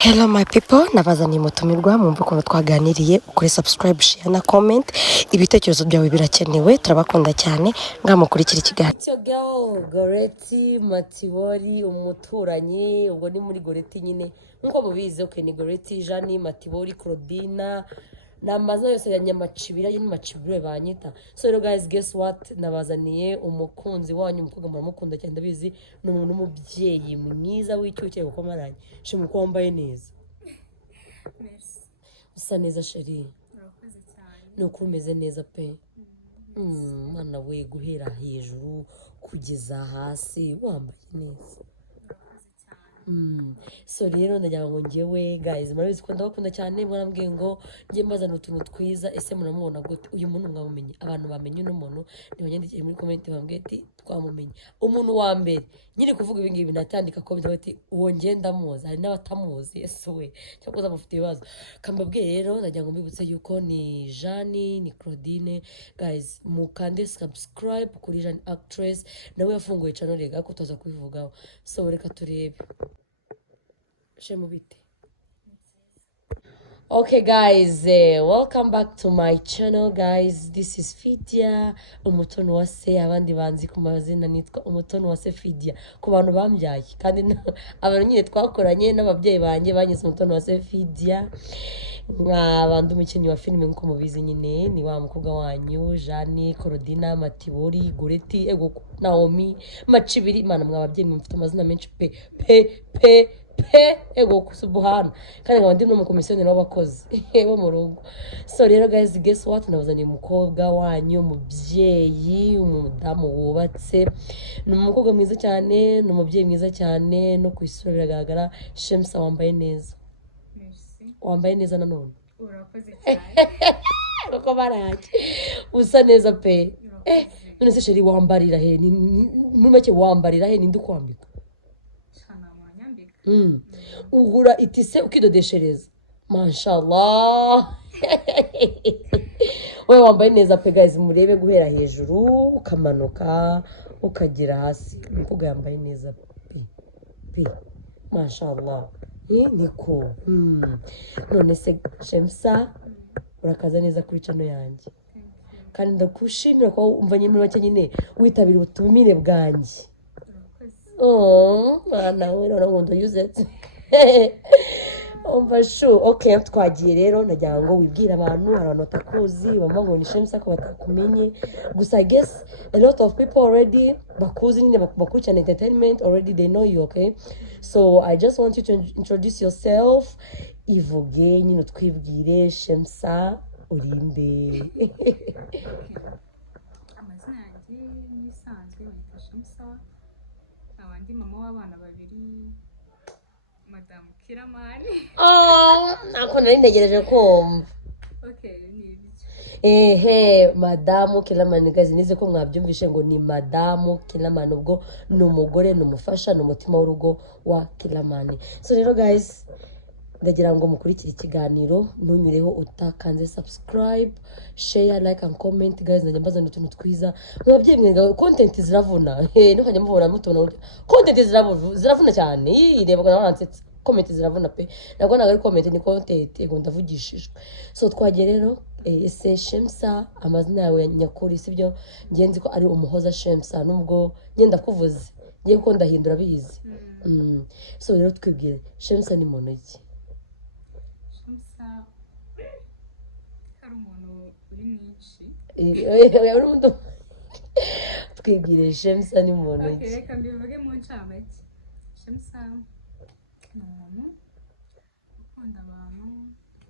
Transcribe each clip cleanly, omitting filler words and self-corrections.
Hello my people, nabazaniye umutumirwa mwumva ukuntu twaganiriye ukuri subscribe, share na comment. Ibitekerezo byawe birakenewe, turabakunda cyane. Ngamukurikira ikiganiro. It's your girl Goreti Matibori, umuturanyi ubwo ni muri Goreti nyine nkuko mubizi. Okay, ni Goreti Jani Matibori Claudina n'amazina yose ya Nyamacibira ni Macibire banyita. So rero guys, guess what, nabazaniye umukunzi wanyu, umukobwa muramukunda cyane ndabizi, ni umuntu w'umubyeyi mwiza w'icyuke uko maranye. Shimwe ko wambaye neza. Merci. Usa neza sheri. Urakoze cyane. Nuko umeze neza pe. Mana we, guhera hejuru kugeza hasi wambaye neza. So rero ndagira ngo ngewe guys, murabizi ko ndabakunda cyane, mwarambwiye ngo ngiye mbazana utuntu twiza. Ese muramubona gute uyu muntu? Mwamumenye? Abantu bamenye uno muntu nibanyandikiye muri comment bambwiye ati twamumenye. Umuntu wa mbere nyine kuvuga ibi ngibi natandika ko bivuga ati uwo ngenda muzi, hari n'abatamuzi. Ese we cyangwa zamufite ibibazo. Kambabwiye rero ndagira ngo mbibutse yuko ni Jani ni Claudine. Guys, mukande subscribe kuri Jani Actress, nawe yafunguye channel rega ko tuza kubivugaho. So reka turebe. Shemubite. Okay guys, welcome back to my channel guys. This is Fidia Umutoni Uwase, abandi banzi ku mazina nitwa Umutoni Uwase Fidia ku bantu bambyaye, kandi abantu nyine twakoranye n'ababyeyi banjye banyise Umutoni Uwase Fidia. Nk'abandi umukinnyi wa filime nkuko mubizi nyine ni wa mukobwa wanyu Jani Claudina Matibori Goreti Naomi Macibiri. Imana mwababyeyi mufite amazina menshi pe ego kusubuhana, kandi nkaba ndi n'umukomisiyoneri w'abakozi bo mu rugo. So rero guys, guess what, nabazaniye umukobwa wanyu, umubyeyi, umudamu wubatse, ni umukobwa mwiza cyane, ni umubyeyi mwiza cyane, no ku isura biragaragara. Shemsa, wambaye neza. Merci. Wambaye neza nanone. Urakoze cyane. Uko barake usa neza pe. None se sheri, wambarira he? Muri make wambarira he? Ninde ukwambika? Ugura itise ukidodeshereza. Mashallah. Wewe wambaye neza pe guys, murebe guhera hejuru ukamanuka ukagira hasi. Umukobwa yambaye neza pe. Mashallah. Niko. None se Shemsa, urakaza neza kuri channel yanjye. Kandi ndakushimira ko umva nyine make nyine witabira ubutumire bwanjye. Oh, mana we none ngo ndayuze. Umva shu. Okay, twagiye rero nagira ngo wibwire abantu, hari abantu batakuzi bamva ngo ni Shemsa ko batakumenye. Gusa I guess a lot of people already bakuzi nyine bakurikirana entertainment already, they know you. Okay, so I just want you to introduce yourself. Ivuge nyine twibwire Shemsa urinde. Amazina yanjye nisanzwe witwa Shemsa, abandi mama w'abana babiri, Madame Kiramani. Nako nari ntegereje kumva. Okay, ni ibyo. Madamu Kiramani guys, nize ko mwabyumvishe ngo ni Madamu Kiramani, ubwo ni umugore, ni umufasha, ni umutima w'urugo wa Kiramani. So rero guys, ndagira ngo mukurikire ikiganiro, ntunyureho utakanze subscribe, share, like and comment guys. Najya mbazana utuntu twiza, mwabyeyi mwenga content ziravuna. Ntukajya mubona mutubona content ziravuna cyane. Reba ko naransetsa comment ziravuna pe. Ntabwo ari comment ni content, ego ndavugishijwe. So twagiye rero. Ese Shemsa, amazina yawe ya nyakuri sibyo? Ngiye nzi ko ari Umuhoza Shemsa, nubwo ngenda kuvuze ngiye ko ndahindura bizi. So rero twibwire Shemsa ni muntu iki? Shemsa hari umuntu uri mwinshi. Twibwire Shemsa ni muntu iki? Reka mbivuge mu ncamake. Shemsa ni umuntu ukunda abantu,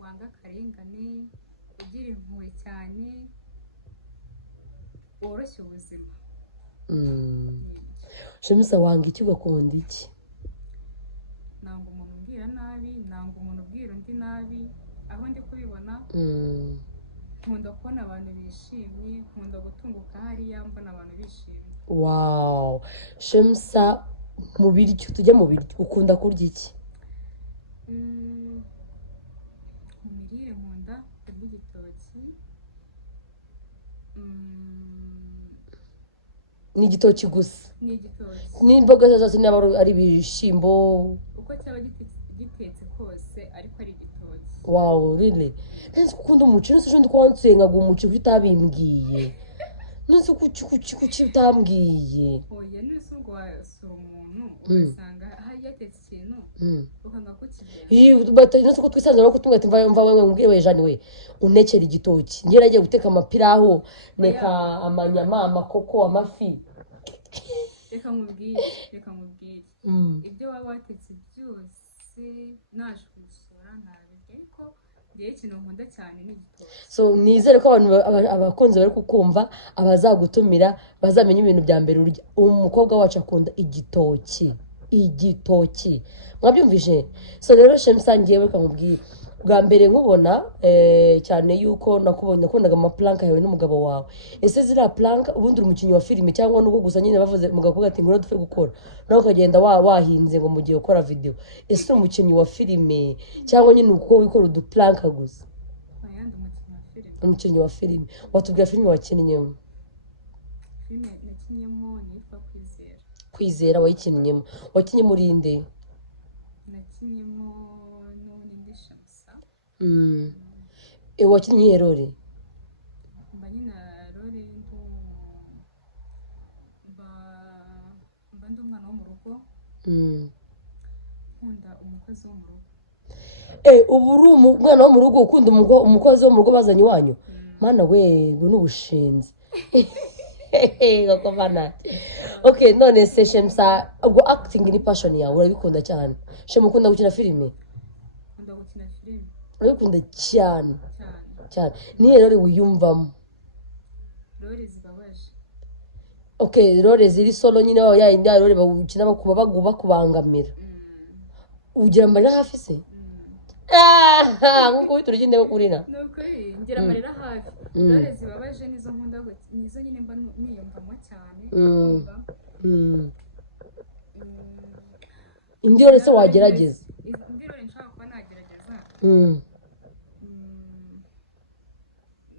wanga akarengane, ugira impuhwe cyane, woroshya ubuzima. Shemsa, wanga iki ugakunda iki? Nanga umuntu umbwira nabi, nanga umuntu ubwira undi nabi. Aho ndi kubibona, nkunda kubona abantu bishimye, nkunda gutunguka hariya mbona abantu bishimye. Wow. Shemsa, mu biryo, tujye mu biryo, ukunda kurya iki? Mu mirire nkunda kurya igitoki. Ni igitoki gusa? Ni igitoki. N'imboga zose niba ari ibishyimbo? Uko cyaba gitetse kose ariko ari igitoki. Wow, really? Nzi ukunda umuceri, nzi undi ko wansuye nkaguha umuceri utabimbwiye. Nzi kuki utambwiye. Oya nese ubwo wasura umuntu ugasanga yatetse ikintu ukanga kukirya. Nzi ko twisanzura ko tumwe ati mva wewe mbwire we Jane we unekera igitoki. Ngiye nagiye guteka amapiraho, neka amanyama, amakoko, amafi. Reka nkubwire ibyo waba watetse byose naje kubisura ntabirya ariko ngiye ikintu nkunda cyane ni igitoki. So nizere ko abantu abakunzi bari kukumva abazagutumira bazamenya ibintu bya mbere urya. Umukobwa wacu akunda igitoki mwabyumvise. So rero Shemsa ngiye reka nkubwire bwa mbere nkubona cyane yuko nakundaga amaplanka yawe n'umugabo wawe. Ese ziriya planka ubundi uri umukinnyi wa filime cyangwa nuko gusa nyine bavuze mugakubwira ati ngwino dupfe gukora nawe ukagenda wahinze ngo mugiye gukora video? Ese uri umukinnyi wa filime cyangwa nyine uko wikora uduplanka gusa? Umukinnyi wa filime. Watubwira filime wakinnyemo? Filime nakinnyemo yitwa Kwizera. Wayikinnyemo wakinye muri inde? Nakinnyemo n'undi Shamsa. Wakinye role? Mba nyina role mba ndi umwana wo mu rugo. Nkunda umukozi wo mu rugo. Ubu uri umwana wo mu rugo ukunda umukozi wo mu rugo bazanye iwanyu? Mana we bu n'ubushinzi. Gakomana. Okay, none se Shemsa ubwo acting ni passion yawe urabikunda cyane? Shema ukunda gukina filime? Nkunda gukina filime. Urabikunda cyane? Cyane. Ni rero wiyumvamo? Role zibabaje. Okay, role ziri solo nyine aho yayindi role bakina bakubangamira. Ugira amarira hafi se? Nkuko witura igende kurina. Nukuri ngira amarira hafi. Role zibabaje nizo nkunda nizo nyine mba niyumvamo cyane. Indi role se wagerageza? Indi role nshaka kuba nagerageza.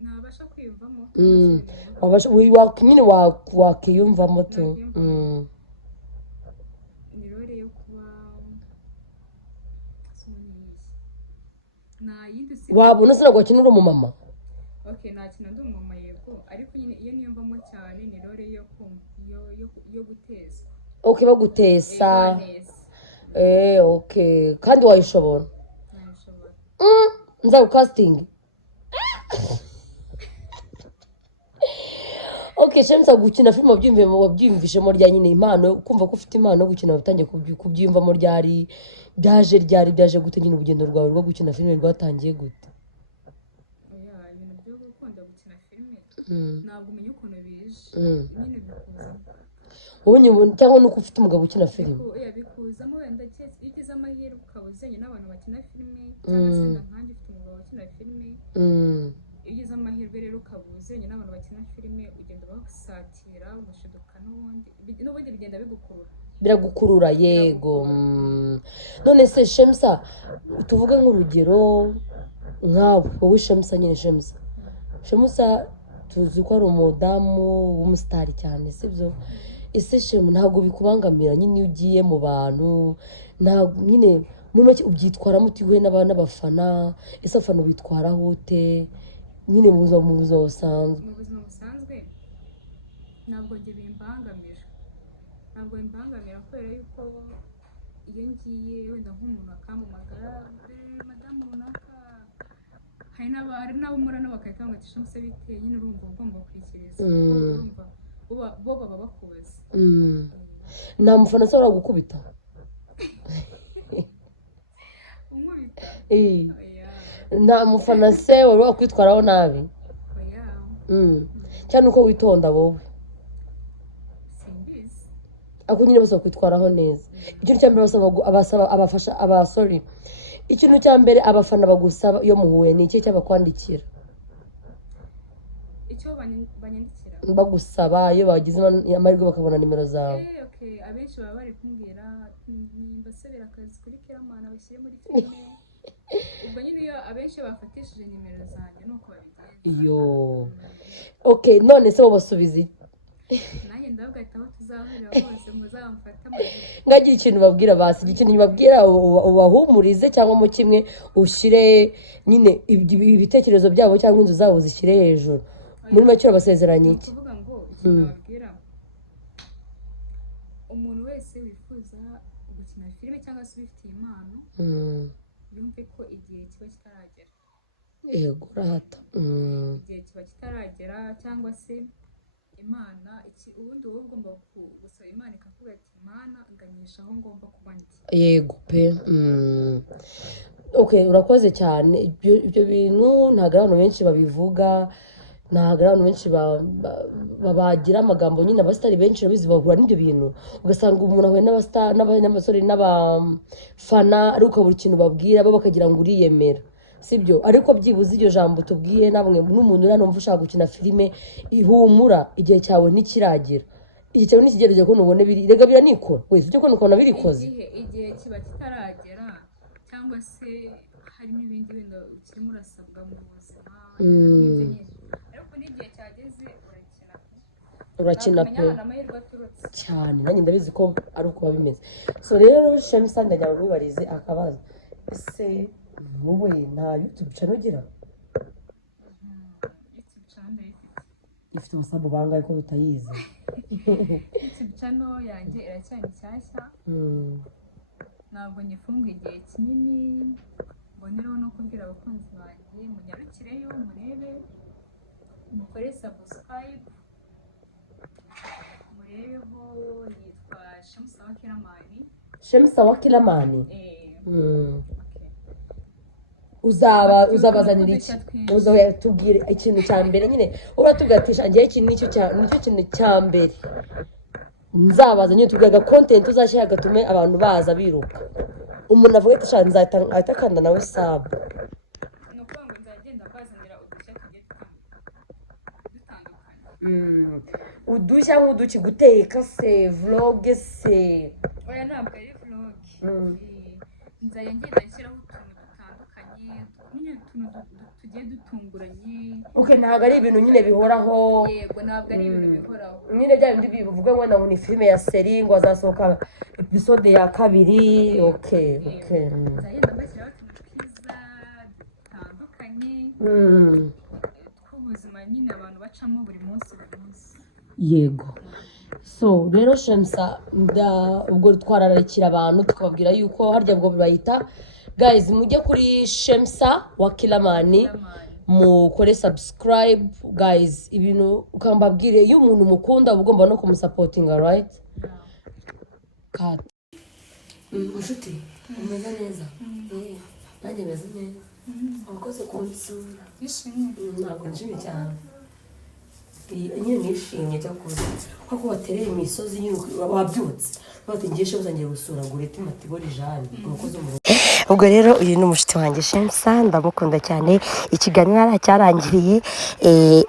Nabasha kwiyumvamo. Nyine wakiyumvamo tu. Ni role yo kuba wabona se ntabwo wakina uri umumama? Okay, nakina ndi umumama yego ariko nyine iyo niyumvamo cyane ni role yo guteza. Okay, bagutesa. Okay, kandi wayishobora? Nayishobora. Nzagukasting. Okay, Shemsa gukina filime wabyiyumvishemo rya nyine impano kumva ko ufite impano gukina watangiye kubyiyumvamo ryari byaje gute nyine urugendo rwawe rwo gukina filime rwatangiye gute? Oya ibintu byo gukunda gukina filime ntabwo umenya ukuntu bije nyine bikuzamo. Wowe cyangwa nuko ufite umugabo ukina filime? Oya bikuzamo wenda iyo ugize amahirwe ukaba uzanye n'abantu bakina filime cyangwa se nkanjye ufite umugabo ukina filime. Iyo ugize amahirwe rero ukaba uzanye n'abantu bakina filime ugenda basatira ugashiduka n'ubundi bigenda biragukurura. Yego. None se Shemsa tuvuge nk'urugero nkawe wowe Shemsa nyine Shemsa tuzi ko ari umudamu w'umusitari cyane sibyo? Ese Shemu ntabwo bikubangamira nyine iyo ugiye mu bantu ntabwo nyine muri make ubyitwaramo utiwe n'abafana? Ese abafana bitwaraho ute nyine mu buzima busanzwe? Mu buzima busanzwe ntabwo njye bimbangamira kubera yuko iyo ngiye wenda nk'umuntu akampamagara madamu runaka hari n'abo murana bakahita bamwita Shamsa biteye nyine urumva ugomba gukurikiriza urumva bo baba bakuzi. Nta mufana ashobora gukubita? Unkubita? Nta mufana se wari wakwitwaraho nabi? Cyane uko witonda wowe? Simbizi. Ako nyine bose bakwitwaraho neza. Ikintu cya mbere ikintu cya mbere abafana bagusaba iyo muhuye ni iki cyabakwandikira? Icyo banyandikira bagusaba iyo bagize amahirwe bakabona nimero zawe? Okay, abenshi baba bari kumbwira mbasabira akazi kuri Keramana bashyire muri filime. Ubwo nyine iyo abenshi bafatishije nimero zanjye nuko babigenza. Okay, none se bo basubiza? Nanjye ndabwita aho tuzahurira hose muzamfate amajwi. ngagira ikintu babwira basi ikintu babwira ubahumurize cyangwa mu kimwe ushyire nyine ibitekerezo byabo cyangwa inzu zabo zishyire hejuru muri make basezeranye iki kuvuga ngo ikintu babwira umuntu wese wifuza gukina filime cyangwa se ubifitiye impano yumve ko igihe kiba kitaragera. yego urahata igihe kiba kitaragera cyangwa se imana ubundi wowe ugomba gusaba imana ikavuga ati imana nganisha aho ngomba kuba ndi. yego pe okay urakoze cyane ibyo bintu ntabwo abantu benshi babivuga ntabwo abantu benshi bagira amagambo nyine abasitari benshi babizi bahura n'ibyo bintu ugasanga umuntu ahuye n'abasore n'abafana ariko ukabura ikintu babwira bo bakagira ngo uriyemera sibyo ariko byibuze iryo jambo tubwiye namwe n'umuntu uri hano wumva ushaka gukina filime ihumura igihe cyawe ntikiragera igihe cyawe ntikigerageze ko nubone rega biranikora wese ujye kubona ukabona birikoze igihe kiba kitaragera cyangwa se hari n'ibindi bintu ukirimo urasabwa mu buzima n'ibyo nyine ariko n'igihe cyageze urakina pe cyane nanjye ndabizi ko ari uko biba bimeze so rero Shamsa ndagira ngo wibarize akabazo ese wowe nta YouTube channel ugira? YouTube channel ifite ubusambo bangahe ko tutayizi? YouTube channel yanjye iracyari nshyashya ntabwo nyifunga igihe kinini mboneraho no kubwira abakunzi banjye munyarukireyo murebe mukore subscribe murebeho yitwa Shamsa wa Kiramani. Shamsa wa Kiramani uzabazanira iki uzatubwira ikintu cya mbere nyine uratugatisha ngiye iki nicyo kintu cya mbere nzabaza nyine tugaga content uzashyira gatume abantu baza biruka umuntu avuga ati sha nzahita akanda nawe sub no kuvuga ngo nzagenda mbazanira udushya tugiye dutandukanye udushya nk'uduki guteka se vlog se oya ntabwo ari vlog nzajya ngenda nshyiraho tugiye dutunguranye ntabwo ari ibintu nyine bihoraho yego ntabwo ari ibintu bihoraho nyine bya bindi bivuga ngo ni filime ya seri ngo azasohoka episode ya 2 nzagenda mbashyiraho utuntu twiza dutandukanye tw'ubuzima nyine abantu bacamo buri munsi yego so rero Shamsa ubwo twarararikira abantu tukababwira yuko harya ubwo bibayita guys mujye kuri Shamsa wa Kiramani mukore subscribe guys ibintu ukambabwire iyo umuntu mukunda ugomba no kumusapotinga right kat inshuti umeze neza nanjye meze neza abakoze kunsura ntabwo nshimye cyane nyine nishimye cyo kuza kuko watereye imisozi nyine wabyutse batingishe uzangiye gusura gureti matibori Jeanne umukozi mu ubwo rero uyu ni umushitsi wanjye Shamsa ndamukunda cyane ikiganiro cyarangiriye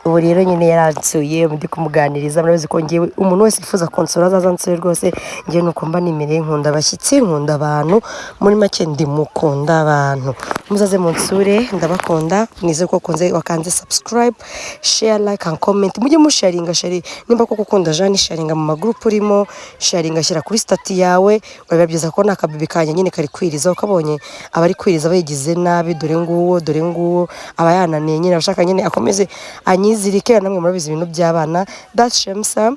ubu rero nyine yaransuye ndi kumuganiriza murabizi ko ngiye umuntu wese yifuza konsura azazansure rwose ngiye nuko mba nimere nkunda abashyitsi nkunda abantu muri make ndi mukunda abantu muzaze munsure ndabakunda mwize ko kunze wakanze subscribe share like and comment mujye musharinga share nimba ko gukunda Jeanne sharinga mu magroup urimo sharinga shyira kuri stati yawe uraba byiza ko nakabibi kanya nyine kari kwiriza ukabonye abari kwiriza bayigize nabi dore nguwo aba yananiye nyine abashaka nyine akomeze anyizirike namwe murabizi ibintu by'abana that's Shamsa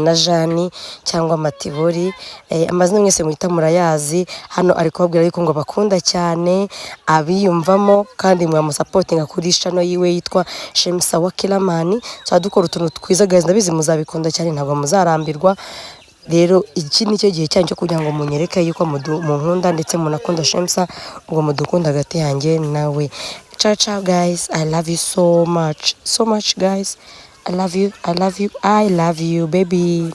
na Jeanne cyangwa Matibori amazina mwese muhita murayazi hano ari kubabwira yuko ngo bakunda cyane abiyumvamo kandi mwamusapotinga kuri channel yiwe yitwa Shamsa wa Kiramani dukora utuntu twiza guys ndabizi muzabikunda cyane ntabwo muzarambirwa rero iki nicyo gihe cyanyu cyo kugira ngo munyereke yuko munkunda ndetse munakunda Shamsa ubwo mudukunda hagati yanjye nawe ciao guys I love you so much guys I love you baby.